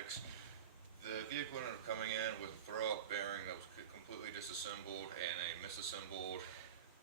X. The vehicle ended up coming in with a throw-up bearing that was completely disassembled and a misassembled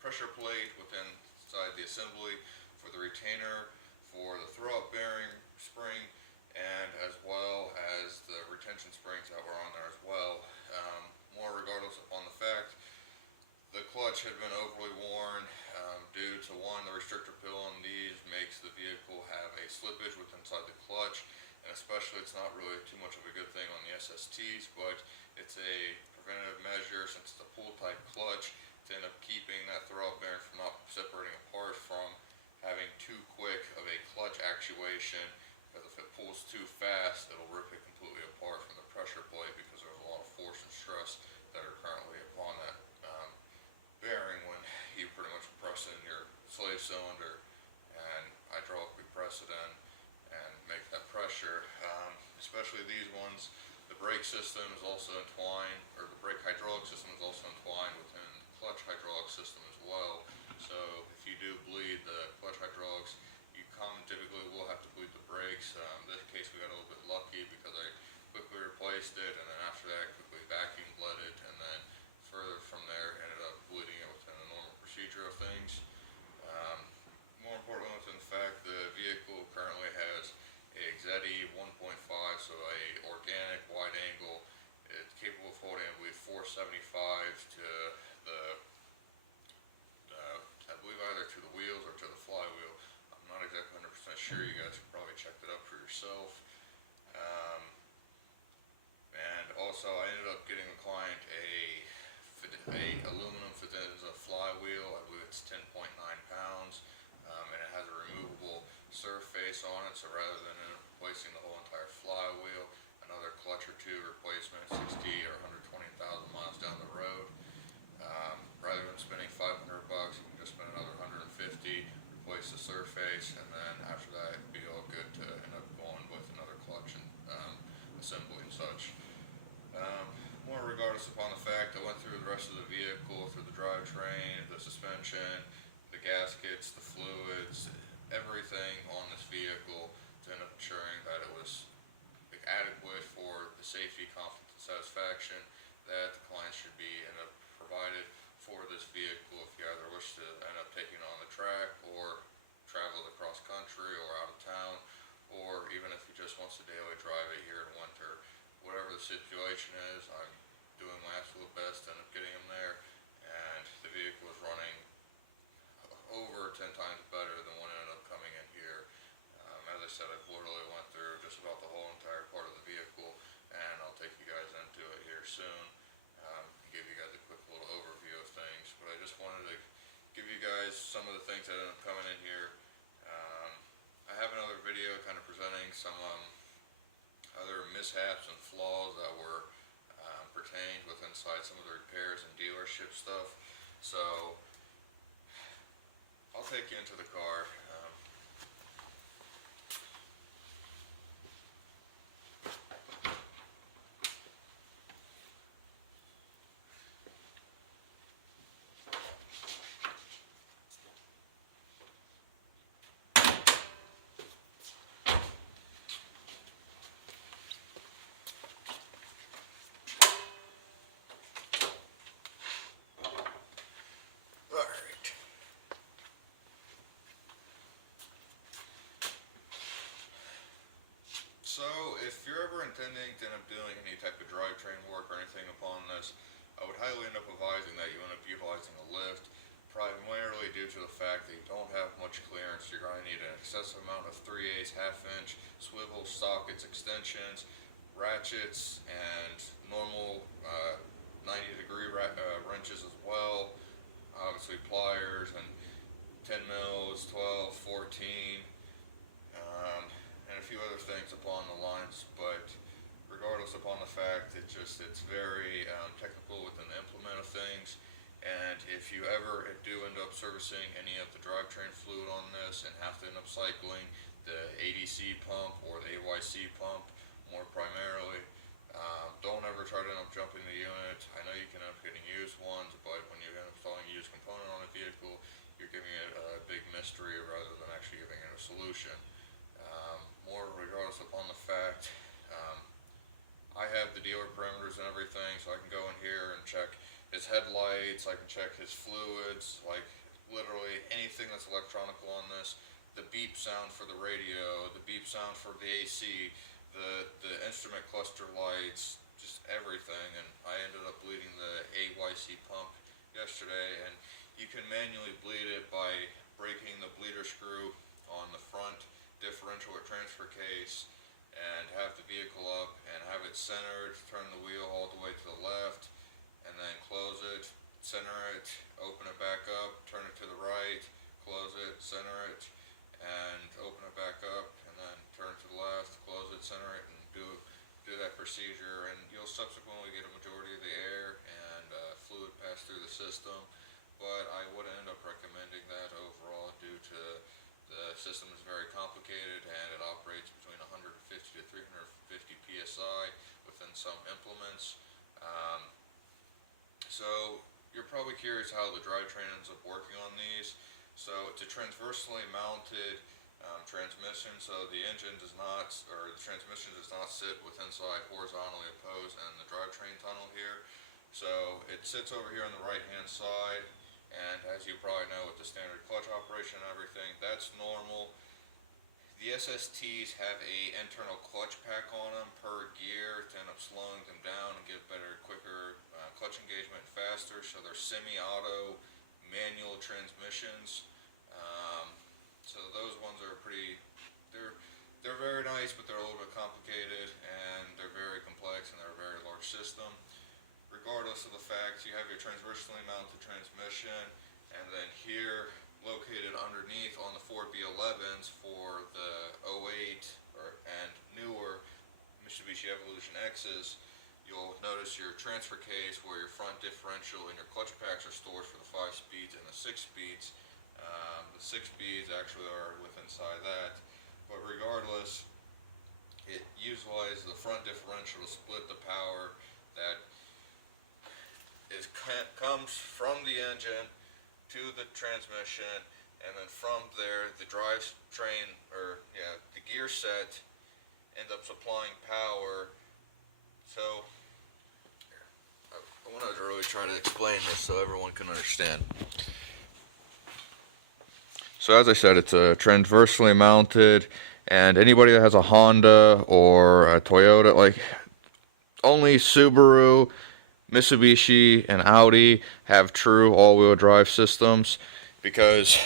pressure plate within inside the assembly for the retainer for the throw-up bearing spring, and as well as the retention springs that were on there as well. More regardless upon the fact, the clutch had been overly worn due to one, the restrictor pill on these makes the vehicle have a slippage within inside the clutch, and especially it's not really too much of a good thing on the SSTs, but it's a preventative measure since it's a pull type clutch to end up keeping that throw-up bearing from not separating apart from having too quick of a clutch actuation, because if it pulls too fast it'll rip it completely apart from the pressure plate because there's a lot of force and stress that are currently upon that bearing when you pretty much press in your slave cylinder and hydraulically press it in and make that pressure. Especially these ones, the brake system is also entwined, or the brake hydraulic system is also entwined within the clutch hydraulic system as well. So if you do bleed the clutch hydraulics, you typically will have to bleed the brakes. In this case we got a little bit lucky because I quickly replaced it, and then after that quickly vacuum bled it, and then further from there ended up bleeding it within the normal procedure of things. More importantly within the fact, the vehicle currently has a XETI 1.5, so a organic wide angle. It's capable of holding, I believe, 475 to the I believe either to the wheels or to the flywheel. I'm not exactly 100% sure. You guys can probably check that up for yourself. And also I ended up getting the client a aluminum Fidenza flywheel. I believe it's 10.9 pounds, and it has a removable surface on it, so rather than replacing the whole entire flywheel, another clutch or two replacement 60 or 120,000 miles down the road, rather than spending $500, you can just spend another 150, replace the surface, and then after that it'd be all good to end up going with another clutch and assembly and such. More regardless upon the fact, I went through the rest of the vehicle, through the drivetrain, the suspension, the gaskets, the fluids, everything on this vehicle to end up ensuring that it was adequate for the safety, confidence, and satisfaction that the client should be end up provided for this vehicle if you either wish to end up taking it on the track or travel across country or out of town, or even if he just wants to daily drive it here in winter. Whatever the situation is, I'm doing my absolute best to end up getting him there, and the vehicle is running over 10 times better than when it ended up coming in here. As I said, I've literally went through just about the whole entire part of the vehicle, and I'll take you guys into it here soon, and give you guys a quick little overview of things. But I just wanted to give you guys some of the things that ended up coming in here. I have another video kind of presenting some other mishaps and flaws that were pertained with inside some of the repairs and dealership stuff. So I'll take you into the car. So, if you're ever intending to end up doing any type of drivetrain work or anything upon this, I would highly end up advising that you end up utilizing a lift, primarily due to the fact that you don't have much clearance. You're going to need an excessive amount of 3/8 half-inch swivel sockets, extensions, ratchets, and normal 90-degree wrenches as well. Obviously pliers and 10 mils, 12, 14. And a few other things upon the lines, but regardless upon the fact, it's very technical within the implement of things. And if you ever do end up servicing any of the drivetrain fluid on this and have to end up cycling the ADC pump or the AYC pump more primarily, don't ever try to end up jumping the unit. I know you can end up getting used ones, but when you end up installing a used component on a vehicle, you're giving it a big mystery rather than actually giving it a solution. More regardless upon the fact, dealer parameters and everything, so I can go in here and check his headlights, I can check his fluids, like literally anything that's electronical on this. The beep sound for the radio, the beep sound for the AC, the instrument cluster lights, just everything. And I ended up bleeding the AYC pump yesterday, and you can manually bleed it by breaking the bleeder screw on the front differential or transfer case, and have the vehicle up and have it centered, turn the wheel all the way to the left, and then close it, center it, open it back up, turn it to the right, close it, center it, and open it back up, and then turn it to the left, close it, center it, and do that procedure. And you'll subsequently get a majority of the air and fluid pass through the system, but I would end up recommending that overall due to the system is very complicated and it operates between 150 to 350 psi within some implements. So you're probably curious how the drivetrain ends up working on these. So it's a transversely mounted transmission, so the engine does not, or the transmission does not sit with inside horizontally opposed in the drivetrain tunnel here. So it sits over here on the right hand side, and as you probably know with the standard clutch operation and everything, that's normal. The SSTs have a internal clutch pack on them per gear to end up slowing them down and get better, quicker clutch engagement faster. So they're semi-auto manual transmissions. So those ones are they're very nice, but they're a little bit complicated and they're very complex and they're a very large system. Regardless of the fact, you have your transversely mounted transmission, and then here located underneath on the 4B11s for the 08 and newer Mitsubishi Evolution X's, you'll notice your transfer case where your front differential and your clutch packs are stored for the 5 speeds and the 6 speeds. The 6 speeds actually are within inside that, but regardless, it utilizes the front differential to split the power that comes from the engine to the transmission, and then from there the drivetrain, or the gear set ends up supplying power. So I want to really try to explain this so everyone can understand. So as I said, it's a transversely mounted, and anybody that has a Honda or a Toyota, like only Subaru, Mitsubishi, and Audi have true all-wheel drive systems, because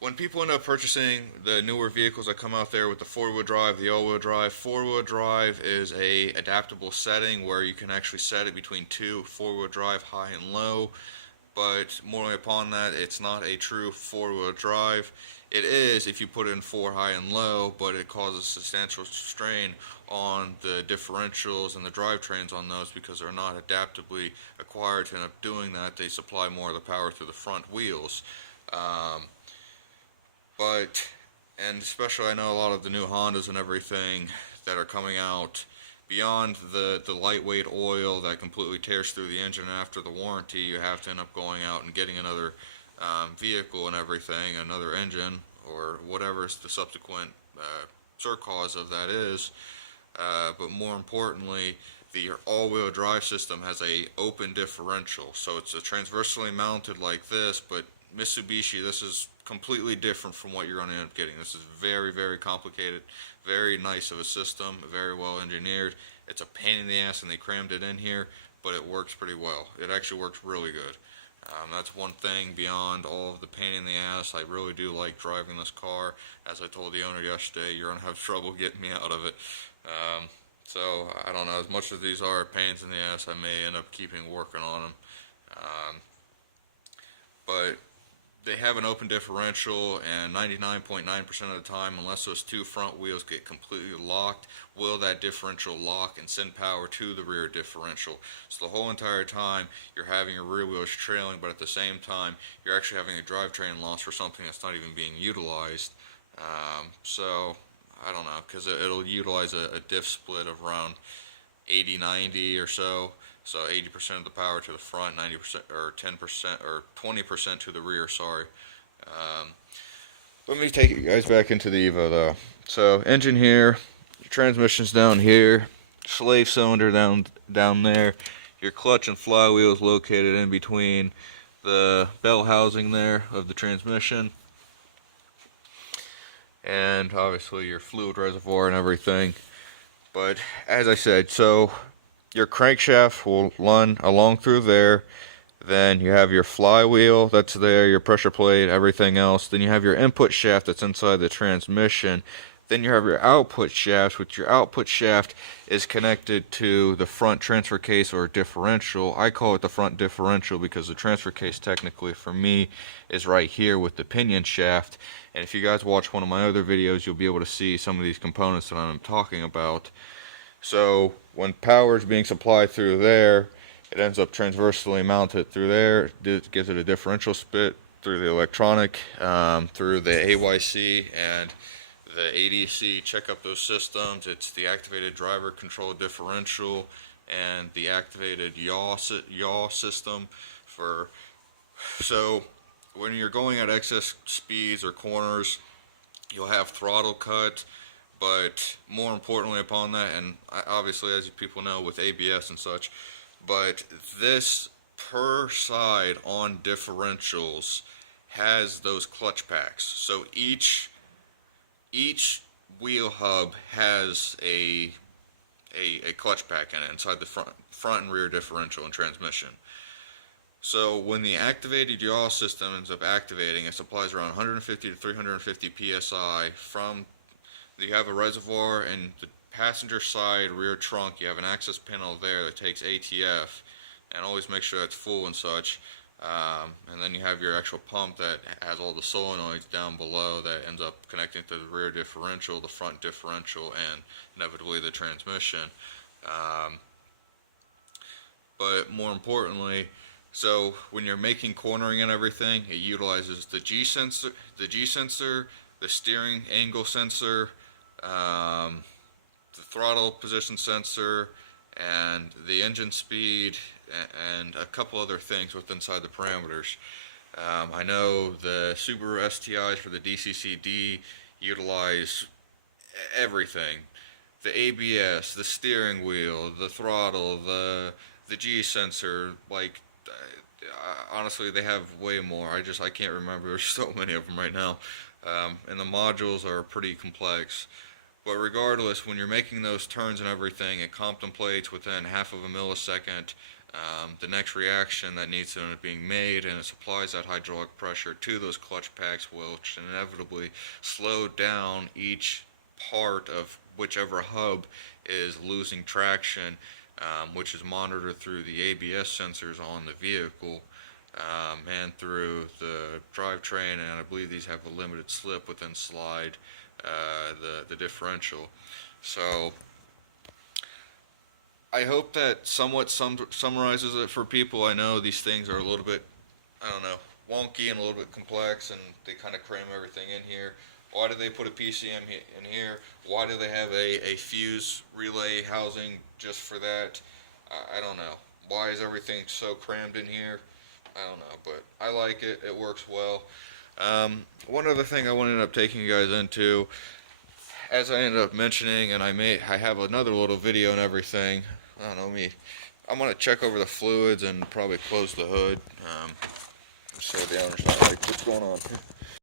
when people end up purchasing the newer vehicles that come out there with the 4-wheel drive, the all-wheel drive, 4-wheel drive is a adaptable setting where you can actually set it between 2 4-wheel drive, high and low, but more upon that, it's not a true 4-wheel drive. It is if you put it in 4 high and low, but it causes substantial strain on the differentials and the drivetrains on those because they're not adaptably acquired to end up doing that. They supply more of the power through the front wheels. And especially I know a lot of the new Hondas and everything that are coming out, beyond the lightweight oil that completely tears through the engine after the warranty, you have to end up going out and getting another vehicle and everything, another engine, or whatever the subsequent cause of that is. But more importantly, the all-wheel drive system has a open differential, so it's a transversely mounted like this, but Mitsubishi, this is completely different from what you're going to end up getting. This is very, very complicated, very nice of a system, very well engineered. It's a pain in the ass and they crammed it in here, but it works pretty well. It actually works really good. That's one thing beyond all of the pain in the ass. I really do like driving this car. As I told the owner yesterday, you're going to have trouble getting me out of it. So I don't know, as much as these are pains in the ass, I may end up keeping working on them. But they have an open differential, and 99.9% of the time, unless those 2 front wheels get completely locked, will that differential lock and send power to the rear differential. So the whole entire time you're having your rear wheels trailing, but at the same time you're actually having a drivetrain loss for something that's not even being utilized. So I don't know, because it'll utilize a diff split of around 80-90 or so. So 80% of the power to the front, 90% or 10% or 20% to the rear, sorry. Let me take you guys back into the Evo though. So engine here, transmission's down here, slave cylinder down there. Your clutch and flywheel is located in between the bell housing there of the transmission, and obviously your fluid reservoir and everything. But as I said, so your crankshaft will run along through there. Then you have your flywheel that's there, your pressure plate, everything else. Then you have your input shaft that's inside the transmission. Then you have your output shaft, which your output shaft is connected to the front transfer case or differential. I call it the front differential because the transfer case technically for me is right here with the pinion shaft. And if you guys watch one of my other videos, you'll be able to see some of these components that I'm talking about. So when power is being supplied through there, it ends up transversely mounted through there. It gives it a differential spit through the electronic, through the AYC and the ADC. Check up those systems. It's the activated driver control differential and the activated yaw system. So when you're going at excess speeds or corners, you'll have throttle cut. But more importantly upon that, and obviously as people know with ABS and such, but this per side on differentials has those clutch packs. So each wheel hub has a clutch pack in it inside the front and rear differential and transmission. So when the activated yaw system ends up activating, it supplies around 150 to 350 psi from. You have a reservoir in the passenger side rear trunk. You have an access panel there that takes ATF, and always make sure that's full and such. And then you have your actual pump that has all the solenoids down below that ends up connecting to the rear differential, the front differential, and inevitably the transmission. But more importantly, so when you're making cornering and everything, it utilizes the G sensor, the steering angle sensor, the throttle position sensor, and the engine speed, and a couple other things within inside the parameters. I know the Subaru STIs for the DCCD utilize everything: the ABS, the steering wheel, the throttle, the G sensor. Like honestly, they have way more. I can't remember. There's so many of them right now, and the modules are pretty complex. But regardless, when you're making those turns and everything, it contemplates within half of a millisecond the next reaction that needs to end up being made, and it supplies that hydraulic pressure to those clutch packs, which inevitably slow down each part of whichever hub is losing traction, which is monitored through the ABS sensors on the vehicle, and through the drivetrain, and I believe these have a limited slip within slide the differential. So I hope that somewhat summarizes it for people. I know these things are a little bit, I don't know, wonky and a little bit complex, and they kind of cram everything in here. Why do they put a PCM in here? Why do they have a fuse relay housing just for that? I don't know. Why is everything so crammed in here? I don't know, but I like it. It works well. One other thing I wanted to end up taking you guys into, as I ended up mentioning, and I have another little video and everything. I don't know, I'm gonna check over the fluids and probably close the hood, so the owner's not like, what's going on?